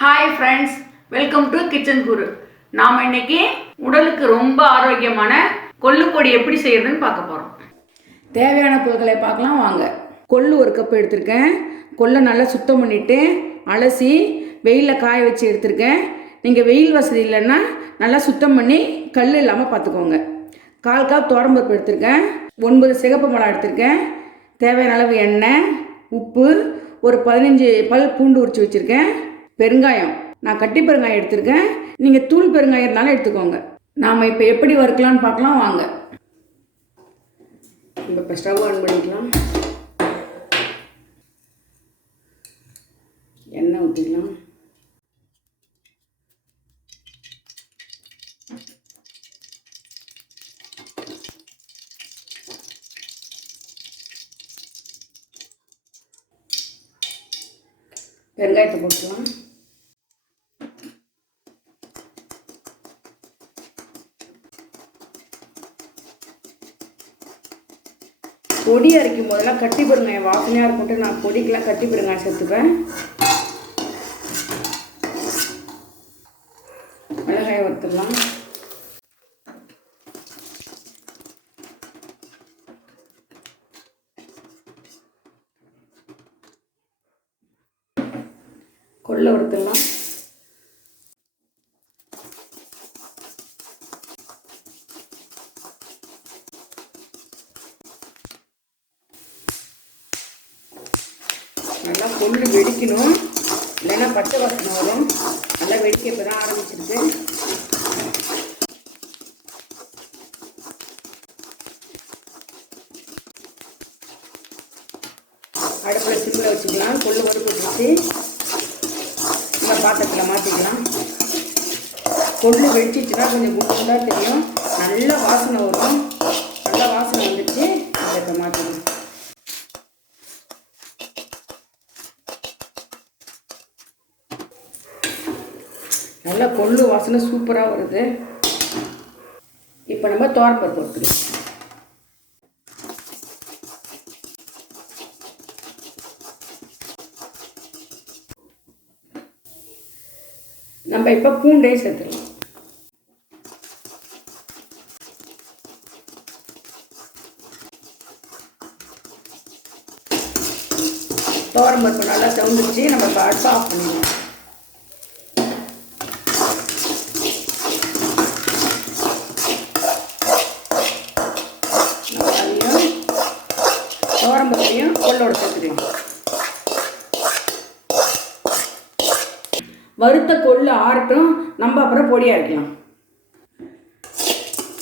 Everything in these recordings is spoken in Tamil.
Hi friends, welcome to kitchen Guru. நாம் இன்னைக்கு உடலுக்கு ரொம்ப ஆரோக்கியமான கொள்ளு பொடி எப்படி செய்யறதுன்னு பார்க்க போகிறோம். தேவையான பொருட்களை பார்க்கலாம் வாங்க. கொள்ளு ஒரு கப் எடுத்திருக்கேன். கொள்ளை நல்லா சுத்தம் பண்ணிவிட்டு அலசி வெயிலில் காய வச்சு எடுத்திருக்கேன். நீங்கள் வெயில் வசதி இல்லைன்னா நல்லா சுத்தம் பண்ணி கல் இல்லாமல் பார்த்துக்கோங்க. 1/4 கப் துவரம்பருப்பு எடுத்திருக்கேன். 9 சிகப்பு மிளகா எடுத்திருக்கேன். தேவையான அளவு எண்ணெய், உப்பு, ஒரு 15 பல் பூண்டு உரித்து வச்சுருக்கேன். பெருங்காயம், நான் கட்டி பெருங்காயம் எடுத்திருக்கேன். நீங்கள் தூள் பெருங்காயம் இருந்தாலும் எடுத்துக்கோங்க. நாம் இப்போ எப்படி வறுக்கலான்னு பார்க்கலாம் வாங்க. இப்போ ஸ்டவ் ஆன் பண்ணிக்கலாம். எண்ணெய் ஊற்றிக்கலாம். பெருங்காயத்தை போட்டுக்கலாம். பொடி அரைக்கும் போதெல்லாம் கட்டி பெருங்காயம் வாசனையாக இருக்கும்ட்டு நான் பொடிக்கெலாம் கட்டி பெருங்காயம் சேர்த்துப்பேன். மிளகாயை வறுத்துடலாம். கொள்ளை வறுத்துடலாம். நல்லா கொள்ளு வெடிக்கணும், இல்லைன்னா பச்சை வாசனை வரும். நல்லா வெடிக்க இப்போ தான் ஆரம்பிச்சிருக்கு. அடுப்பில் சிம்மில் வச்சுக்கலாம். கொள்ளு வறுப்பு வச்சு நம்ம பாத்திரத்தில் மாற்றிக்கலாம். கொள்ளு வெடிச்சிச்சுன்னா கொஞ்சம் குண்டாக தெரியும், நல்ல வாசனை வரும். நல்ல வாசனை வந்துச்சு, அதை மாற்றிக்கலாம். நல்லா கொள்ளு வாசனை சூப்பராக வருது. இப்போ நம்ம துவரம்பருப்பு எடுத்துக்கலாம். நம்ம இப்போ பூண்டையும் சேர்த்துக்கலாம். துவரம்பருப்பு நல்லா செவந்துச்சு. நம்ம இப்போ அடுப்பை ஆஃப் பண்ணிடலாம். துவரம்பருப்பையும் கொள்ளோட சேர்த்துக்கலாம். வறுத்த கொள்ளு ஆறட்டும், நம்ம அப்புறம் பொடியாக அரைக்கலாம்.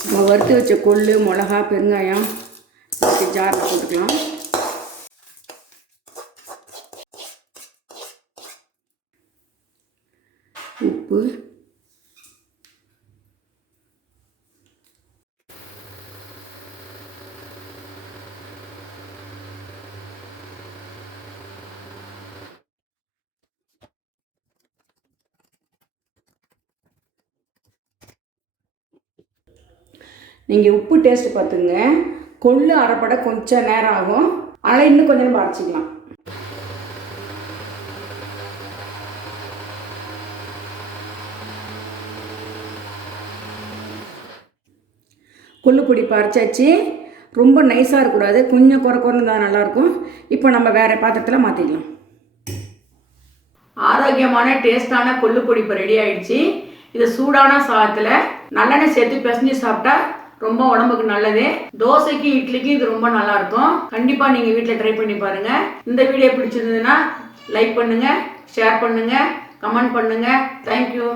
நம்ம வறுத்து வச்ச கொள்ளு, மிளகா, பெருங்காயம் ஜாரில் போட்டுக்கலாம். உப்பு, நீங்கள் உப்பு டேஸ்ட்டு பார்த்துங்க. கொள்ளு அரைப்பட கொஞ்சம் நேரம் ஆகும், ஆனால் இன்னும் கொஞ்சம் நம்ம அரைச்சிக்கலாம். கொள்ளு பொடி பறிச்சாச்சு. ரொம்ப நைஸாக இருக்கக்கூடாது, கொஞ்சம் குறைன்னு தான் நல்லாயிருக்கும். இப்போ நம்ம வேறு பாத்திரத்தில் மாற்றிக்கலாம். ஆரோக்கியமான டேஸ்டான கொள்ளு பொடி இப்போ ரெடி ஆகிடுச்சு. இது சூடான சாதத்தில் நல்லெண்ணெய் சேர்த்து பிசைஞ்சு சாப்பிட்டா ரொம்ப உடம்புக்கு நல்லது. தோசைக்கு, இட்லிக்கு இது ரொம்ப நல்லா இருக்கும். கண்டிப்பாக நீங்கள் வீட்டில் ட்ரை பண்ணி பாருங்கள். இந்த வீடியோ பிடிச்சிருந்ததுன்னா லைக் பண்ணுங்கள், ஷேர் பண்ணுங்கள், கமெண்ட் பண்ணுங்கள். தேங்க்யூ.